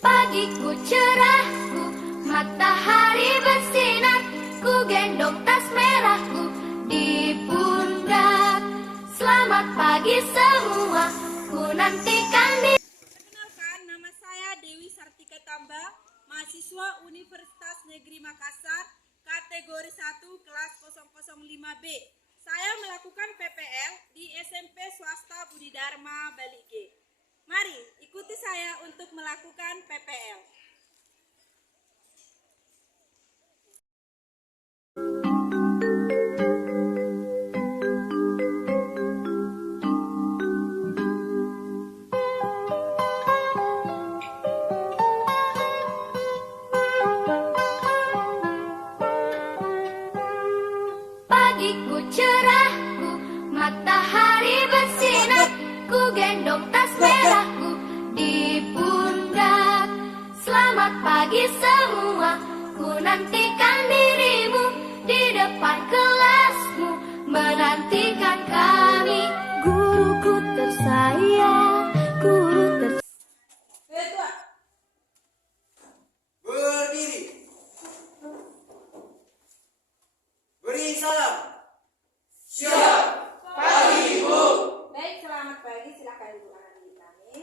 Pagiku cerahku, matahari bersinar, ku gendong tas merahku di pundak. Selamat pagi semua, ku nantikan di... Perkenalkan, nama saya Dewi Sartika Tamba, mahasiswa Universitas Negeri Makassar, kategori 1 kelas 005B. Saya melakukan PPL di SMP Swasta Budi Dharma Bali G. Mari ikuti saya untuk melakukan PPL. Pagiku cerahku, matahari bersinar, ku gendong tas merahku di pundak. Selamat pagi semua, ku nantikan dirimu di depan kelasmu, menantikan kami. Guruku tersayang, guru tersayang. Berdiri. Beri salam. Siap. Pagi, Bu. Baik, selamat pagi. Silakan duduk anak didik kami.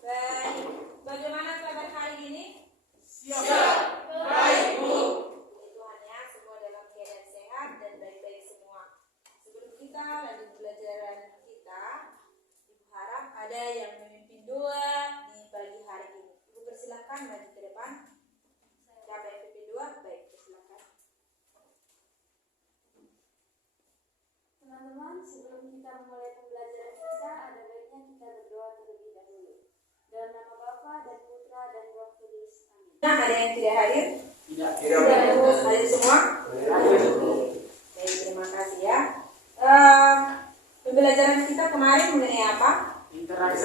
Baik, bagaimana kabar hari ini? Siap. Baik, Bu. Tuhannya semua dalam keadaan sehat dan baik-baik semua. Sebelum kita lanjut pelajaran kita, Ibu harap ada yang memimpin doa di pagi hari ini. Ibu persilahkan maju ke depan. Siapa yang memimpin doa? Baik, persilahkan. Teman-teman, sebelum kita memulai pembelajaran kita, ada baiknya kita berdoa terlebih dahulu. Dalam nama Bapa dan Putra dan Roh Kudus. Amin. Nah, ada yang tidak hadir? Tidak. Hadir semua? Baik, terima kasih ya. Pembelajaran kita kemarin mengenai apa? Interaksi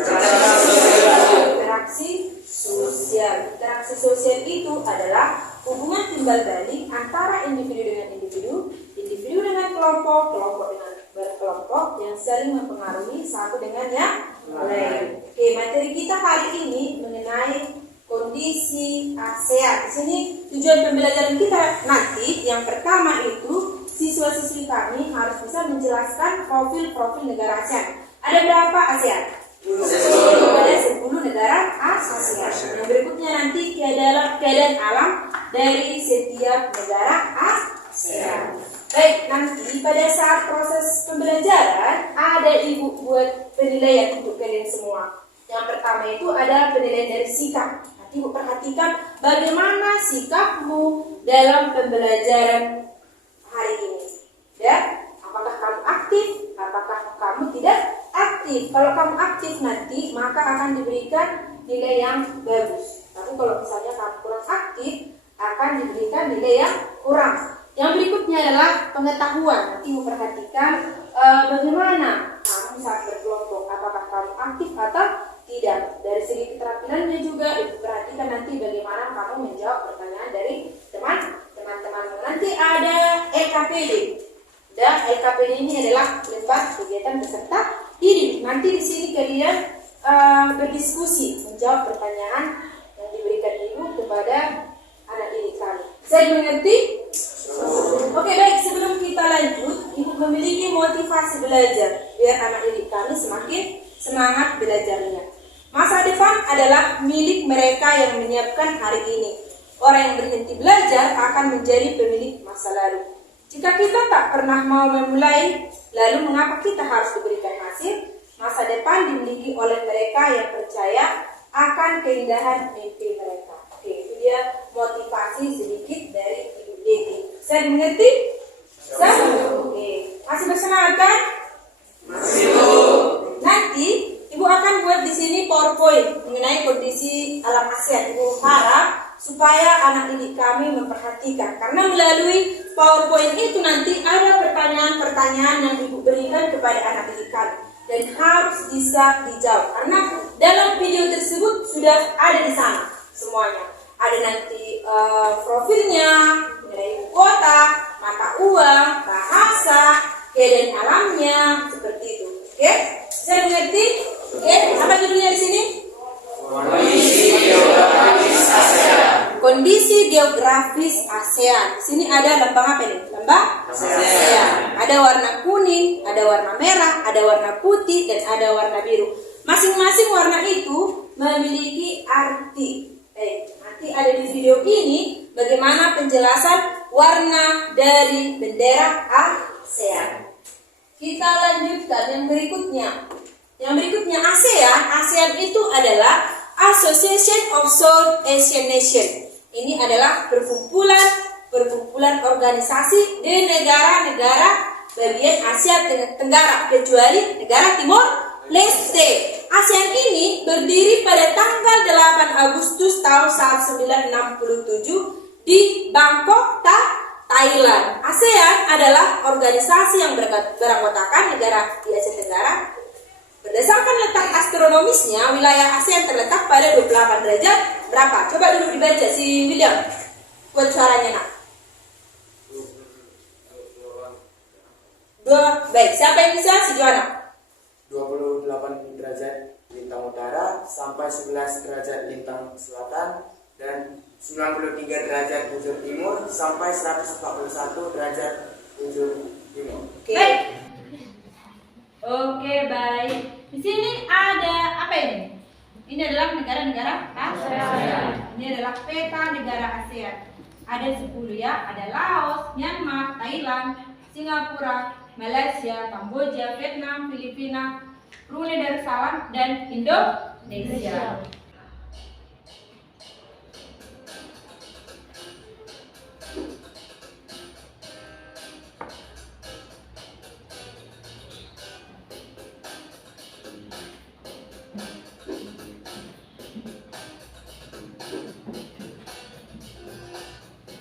sosial. Interaksi sosial itu adalah hubungan timbal balik antara individu dengan individu, individu dengan kelompok, kelompok dengan berkelompok yang saling mempengaruhi satu dengan yang lain. Oke, materi kita hari ini mengenai kondisi ASEAN. Di sini tujuan pembelajaran kita nanti yang pertama itu siswa-siswi kami harus bisa menjelaskan profil-profil negara ASEAN. Ada berapa ASEAN? 10. Ada 10 negara ASEAN. Yang berikutnya nanti keadaan alam dari setiap negara ASEAN. Baik, nanti pada saat proses pembelajaran ada ibu buat penilaian untuk kalian semua. Yang pertama itu ada penilaian dari sikap. Nanti ibu perhatikan bagaimana sikapmu dalam pembelajaran hari ini. Ya, apakah kamu aktif? Apakah kamu tidak aktif? Kalau kamu aktif nanti maka akan diberikan nilai yang bagus. Tapi kalau misalnya kamu kurang aktif akan diberikan nilai yang kurang. Yang berikutnya adalah pengetahuan. Nanti ibu perhatikan bagaimana kamu saat berkelompok. Apakah kamu aktif atau tidak. Dari segi keterampilannya juga ibu perhatikan nanti bagaimana kamu menjawab pertanyaan dari teman-teman. Nanti ada LKPD. Dan LKPD ini adalah lembar kegiatan peserta didik. Nanti di sini kalian berdiskusi menjawab pertanyaan yang diberikan ibu kepada anak didik kami. Saya mengerti? Oke, baik, sebelum kita lanjut, ibu memiliki motivasi belajar biar anak didik kami semakin semangat belajarnya. Masa depan adalah milik mereka yang menyiapkan hari ini. Orang yang berhenti belajar akan menjadi pemilik masa lalu. Jika kita tak pernah mau memulai, lalu mengapa kita harus diberikan hasil? Masa depan dimiliki oleh mereka yang percaya akan keindahan mimpi mereka. Oke, itu dia motivasi sedikit dari Ibu Dewi. Saya mengerti? Saya? Oke. Masih bersemangat kan? Masih. Nanti Ibu akan buat di sini PowerPoint mengenai kondisi alam ASEAN. Ibu harap supaya anak didik kami memperhatikan, karena melalui PowerPoint itu nanti ada pertanyaan-pertanyaan yang Ibu berikan kepada anak didik kami dan harus bisa dijawab. Karena dalam video tersebut sudah ada di sana semuanya. Ada nanti profilnya, mengenai ibu kota, mata uang, bahasa, keadaan alamnya, seperti itu. Oke? Saya mengerti? Oke? Apa judulnya di sini? Kondisi geografis ASEAN. Di sini ada lambang apa nih? Lambang ASEAN. Ada warna kuning, ada warna merah, ada warna putih, dan ada warna biru. Masing-masing warna itu memiliki arti. Nanti ada di video ini bagaimana penjelasan warna dari bendera ASEAN. Kita lanjutkan yang berikutnya. Yang berikutnya ASEAN. ASEAN itu adalah Association of South Asian Nations. Ini adalah perkumpulan organisasi di negara-negara bagian Asia Tenggara kecuali negara Timor Leste. ASEAN ini berdiri pada tanggal 8 Agustus tahun 1967 di Bangkok, Thailand. ASEAN adalah organisasi yang beranggotakan negara di Asia Tenggara. Berdasarkan letak astronomisnya, wilayah ASEAN terletak pada 28 derajat berapa? Coba dulu dibaca si William. Buat suaranya nak. Baik, siapa yang bisa? Si Joanna. 28 derajat lintang utara sampai 11 derajat lintang selatan dan 93 derajat bujur timur sampai 141 derajat bujur timur. Baik. Oke, baik. Di sini ada apa ini? Ini adalah negara-negara ASEAN. Ini adalah peta negara ASEAN. Ada 10 ya, ada Laos, Myanmar, Thailand, Singapura, Malaysia, Kamboja, Vietnam, Filipina, Brunei Darussalam, dan Indonesia.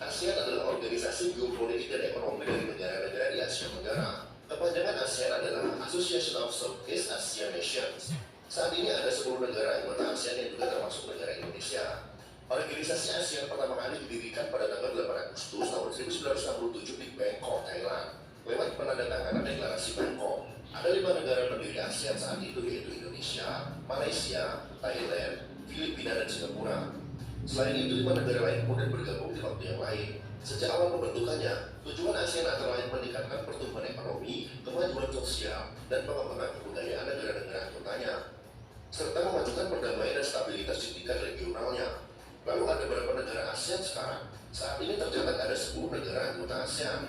ASEAN adalah organisasi geopolitik dan ekonomi dari negara-negara di Asia Tenggara. Kepanjangan ASEAN adalah Association of Southeast Asian Nations. Saat ini ada 10 negara anggota ASEAN yang juga termasuk negara Indonesia. Organisasi ASEAN pertama kali didirikan pada tanggal 8 Agustus tahun 1967 di Bangkok, Thailand. Lewat penandatanganan deklarasi Bangkok. Ada 5 negara pendiri ASEAN saat itu yaitu Indonesia, Malaysia, Thailand, Filipina, dan Singapura. Selain itu, 5 negara lain kemudian bergabung di waktu yang lain. Sejak awal pembentukannya, tujuan ASEAN antara lain meningkatkan pertumbuhan ekonomi, kemajuan sosial, dan pengembangan kebudayaan negara-negara anggotanya, serta memajukan perdamaian dan stabilitas di tingkat regionalnya. Lalu ada beberapa negara ASEAN sekarang. Saat ini tercatat ada 10 negara anggota ASEAN.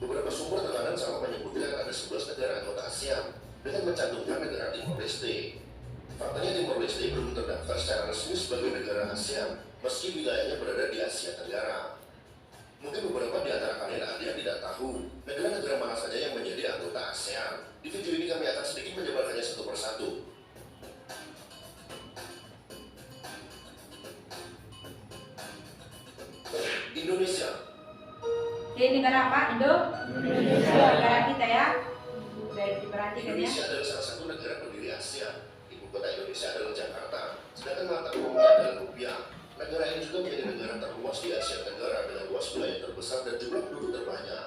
Beberapa sumber terkadang sama menyebutkan ada 11 negara anggota ASEAN dengan mencantumkan negara Timor Leste. Faktanya Timor Leste belum terdaftar secara resmi sebagai negara ASEAN, meski wilayahnya berada di Asia Tenggara. Mungkin beberapa di antara kalian ada yang tidak tahu negara-negara mana saja yang menjadi anggota ASEAN. Di video ini kami akan sedikit menjabarkannya satu persatu. Indonesia. Ini negara apa? Indonesia. Negara kita ya. Baik, diperhatikan ya. Indonesia adalah salah satu negara pendiri ASEAN. Ibu kota Indonesia adalah Jakarta, sedangkan mata uangnya adalah rupiah. Negara ini juga menjadi negara terluas di Asia Tenggara dengan luas wilayah terbesar dan jumlah penduduk terbanyak.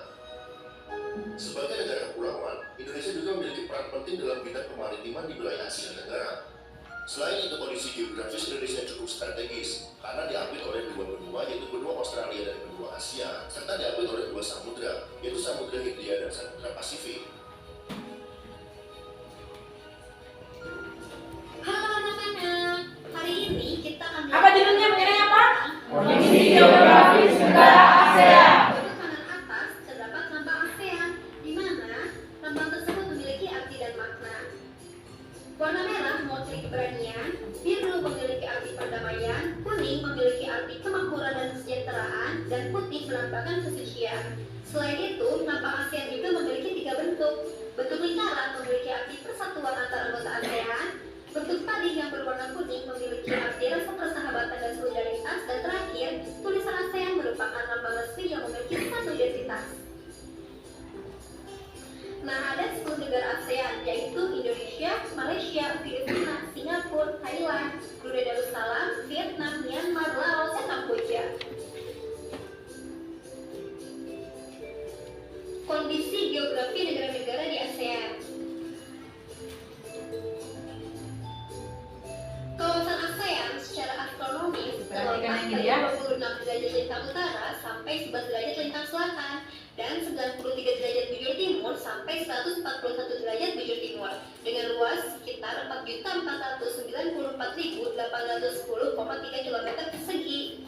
Sebagai negara kepulauan, Indonesia juga memiliki peran penting dalam bidang kemaritiman di wilayah Asia Tenggara. Selain itu, kondisi geografis Indonesia cukup strategis karena diapit oleh 2 benua, yaitu benua Australia dan benua Asia, serta diapit oleh 2 samudra, yaitu Samudra Hindia dan Samudra Pasifik. Halo anak-anak, hari ini kita akan Apa judulnya? Mengenai apa? Kondisi geografis negara ASEAN. Pada kanan atas terdapat lambang ASEAN, di mana lambang tersebut memiliki arti dan makna. Warna merah mewakili keberanian, biru memiliki arti perdamaian, kuning memiliki arti kemakmuran dan kesejahteraan, dan putih melambangkan kesucian. Selain itu, lambang ASEAN juga memiliki 3 bentuk. Bentuk lingkaran memiliki arti persatuan antar anggota ASEAN. Bentuk tadi yang berwarna kuning memiliki arti rasa persahabatan dan solidaritas, dan terakhir, tulisan ASEAN merupakan lambang resmi yang memiliki satu identitas. Nah, ada 10 negara ASEAN, yaitu Indonesia, Malaysia, Filipina, Singapura, Thailand, Brunei Darussalam, Vietnam, Myanmar, Laos, dan Kamboja. Kondisi geografi negara-negara di ASEAN. Kalau lagi dia. 26 derajat lintang utara sampai 11 derajat lintang selatan dan 93 derajat bujur timur sampai 141 derajat bujur timur dengan luas sekitar 4.494.810,3 km persegi.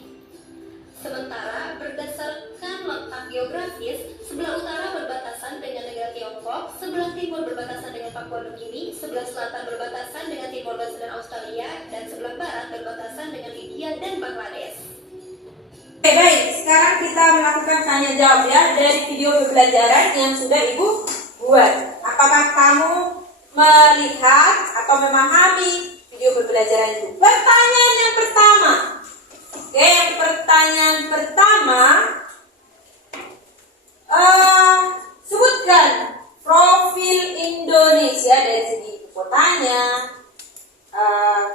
Sementara berdasarkan letak geografis, sebelah utara berbatasan dengan negara Tiongkok, sebelah timur berbatasan dengan Papua Nugini, sebelah selatan berbatasan dengan Timor Leste dan Australia, dan sebelah barat berbatasan dengan India dan Bangladesh. Oke, baik, sekarang kita melakukan tanya jawab ya dari video pembelajaran yang sudah Ibu buat. Apakah kamu melihat atau memahami video pembelajaran itu? Pertanyaan yang pertama. Oke, yang pertanyaan pertama, sebutkan profil Indonesia dari segi ibu kotanya,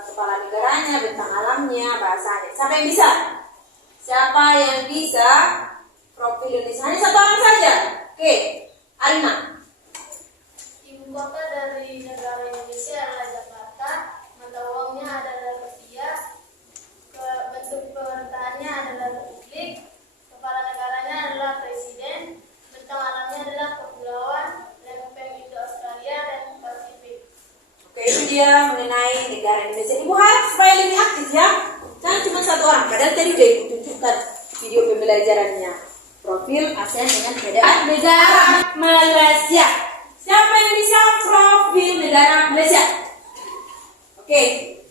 kepala negaranya, bentang alamnya, bahasanya. Siapa yang bisa? Siapa yang bisa profil Indonesia? Hanya satu orang saja. Oke, Alina. Ibu kota dari negara Indonesia adalah Jakarta, mata uangnya adalah rupiah, bentuk pemerintahannya adalah republik, kepala negaranya adalah presiden, bentang alamnya adalah kepulauan, lempeng itu Australia dan Pasifik. Oke, itu dia mengenai negara Indonesia. Ibu harap supaya lebih aktif ya. Jangan cuma satu orang. Padahal tadi udah Ibu tunjukkan video pembelajarannya. Profil ASEAN dengan keadaan negara Malaysia. Siapa yang bisa profil negara Malaysia? Oke,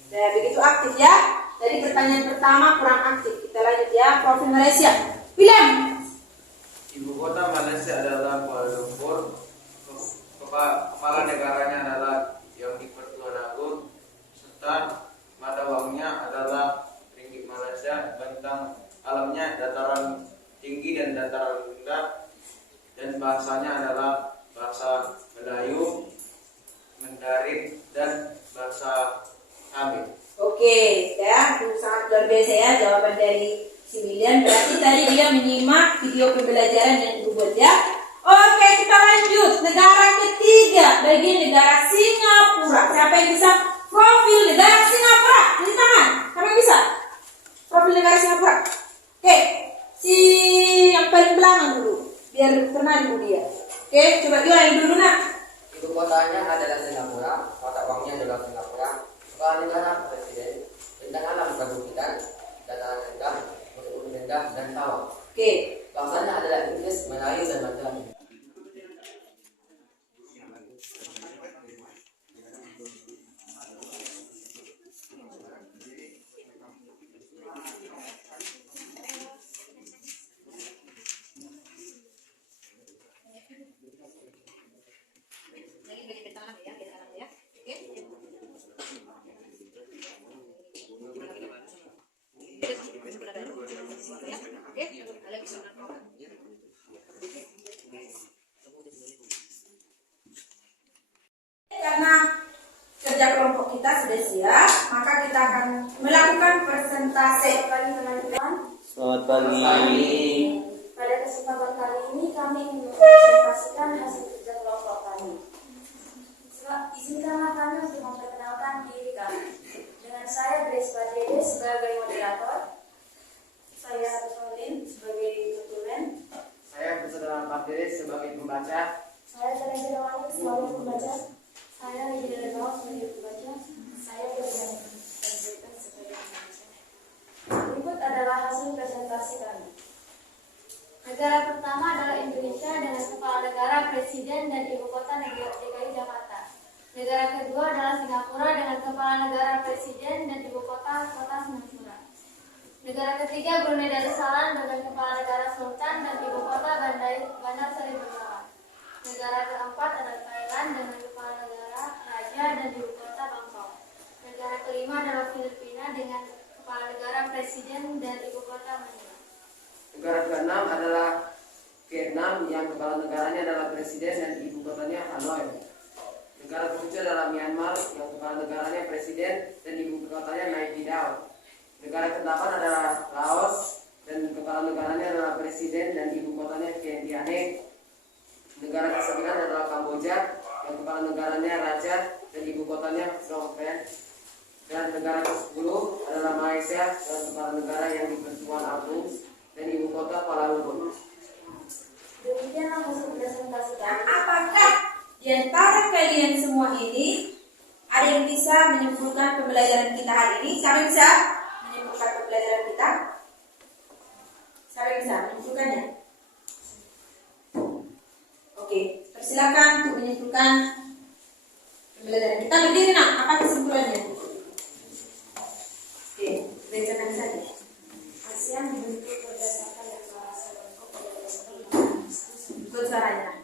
sudah begitu aktif ya. Dari pertanyaan pertama kurang aktif. Kita lanjut ya, profil Malaysia. William. Ibu kota Malaysia adalah Kuala Lumpur. Kepala negaranya adalah Yang di-Pertuan Agong, serta mata uangnya adalah ringgit Malaysia, bentang alamnya dataran tinggi dan dataran rendah, dan bahasanya adalah bahasa Melayu, Mandarin, dan bahasa Tamil. Oke, ya, itu sangat luar biasa ya jawaban dari si William. Berarti tadi dia menyimak video pembelajaran yang Ibu buat ya. Oke, kita lanjut. Negara ketiga bagi negara Singapura. Siapa yang bisa profil negara Singapura? Di tangan. Siapa yang bisa profil negara Singapura? Oke, si yang paling belakang dulu, biar kenal dulu dia. Oke, coba dia yang dulu nak. Ibu kotanya adalah Singapura, mata uangnya adalah Singapura, kepala negara presiden, bentang alam perbukitan, dataran rendah, musuh rendah, dan sawah. Oke, Bahasanya adalah Inggris, Melayu, dan Mandarin. karena kerja kelompok kita sudah siap, maka kita akan melakukan presentasi. Selamat pagi teman-teman. Selamat pagi. Pada kesempatan kali ini kami ingin mempresentasikan hasil kerja kelompok kami. Izinkanlah kami untuk memperkenalkan diri kami. Dengan saya Grace Badede sebagai moderator, saya Arifin sebagai tutulen, Saya bersaudara Patris sebagai pembaca. saya Teresa Dawani sebagai pembaca, saya Lydia Lebawa sebagai pembaca, saya Berdan sebagai pembaca. Berikut adalah hasil presentasi kami. Negara pertama adalah Indonesia dengan kepala negara, presiden, dan ibu kota negara DKI Jakarta. Negara kedua adalah Singapura dengan kepala negara, presiden, dan ibu kota Singapura. Negara ketiga Brunei Darussalam dengan kepala negara Sultan dan ibu kota Bandar Seri Begawan. Negara keempat adalah Thailand dengan kepala negara, raja, dan ibu kota Bangkok. Negara kelima adalah Filipina dengan kepala negara, presiden, dan ibu kota Manila. Negara keenam adalah Vietnam yang kepala negaranya adalah presiden dan ibu kotanya Hanoi. Negara ketujuh adalah Myanmar yang kepala negaranya presiden dan ibu kotanya Naypyidaw. Negara ke-8 adalah Laos dan kepala negaranya adalah presiden dan ibu kotanya Vientiane. Negara ke-9 adalah Kamboja yang kepala negaranya raja dan ibu kotanya Phnom Penh. Dan negara ke-10 adalah Malaysia dan kepala negara yang di Pertuan Agung dan ibu kota Kuala Lumpur. Demikianlah hasil presentasi Nah, kami. apakah di antara kalian semua ini ada yang bisa menyimpulkan pembelajaran kita hari ini? Siapa yang bisa menyimpulkan pembelajaran kita? Siapa yang bisa menyimpulkannya? Oke, persilakan untuk menyimpulkan pembelajaran kita. Berdiri nak, apa kesimpulannya? Oke, bacakan saja. ASEAN dibentuk berdasarkan deklarasi Bangkok pada tahun 1949. Ikut suaranya.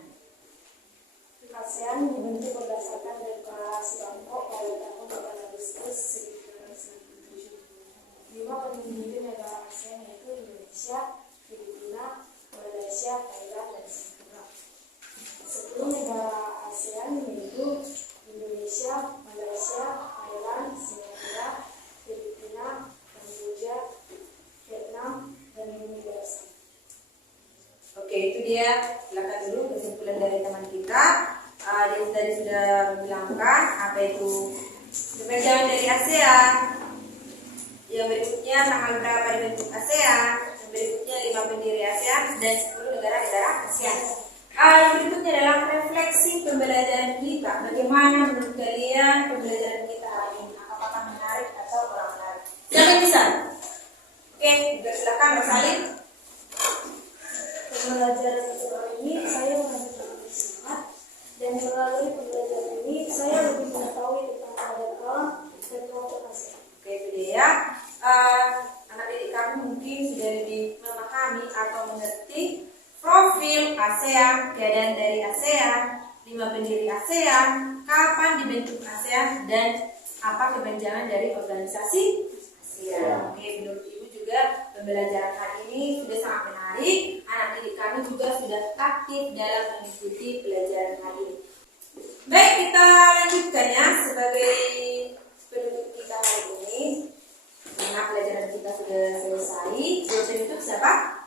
ASEAN dibentuk berdasarkan deklarasi Bangkok pada tahun 8 Agustus 1997. 5 pendiri negara ASEAN yaitu Indonesia, Filipina, Malaysia, Thailand, dan Singapura. 10 negara ASEAN yaitu Indonesia, Malaysia, Thailand, Singapura, Filipina, Kamboja, Vietnam, dan Brunei Darussalam. Oke, itu dia. Silakan dulu kesimpulan dari teman kita. Dia tadi sudah membilangkan apa itu kebijakan dari ASEAN. Yang berikutnya tanggal berapa dibentuk ASEAN. Yang berikutnya 5 pendiri ASEAN dan 10 negara-negara ASEAN. Yang berikutnya adalah refleksi pembelajaran kita. Bagaimana menurut kalian pembelajaran kita hari ini? Apakah menarik atau kurang menarik? Siapa yang bisa? Oke, silakan Mas Salim. Pembelajaran hari ini saya mengambil lebih semangat dan melalui pembelajaran ini saya lebih mengetahui tentang adat alam dan kelompok ASEAN. Oke, itu dia. Anak didik kami mungkin sudah lebih memahami atau mengerti profil ASEAN, keadaan dari ASEAN, 5 pendiri ASEAN, kapan dibentuk ASEAN, dan apa kepanjangan dari organisasi ASEAN. Oke, menurut Ibu juga pembelajaran hari ini sudah sangat menarik. Anak didik kami juga sudah aktif dalam mengikuti pelajaran hari ini. Baik, kita lanjutkan ya sebagai penutup kita hari ini. Karena pelajaran kita sudah selesai. Penutup siapa?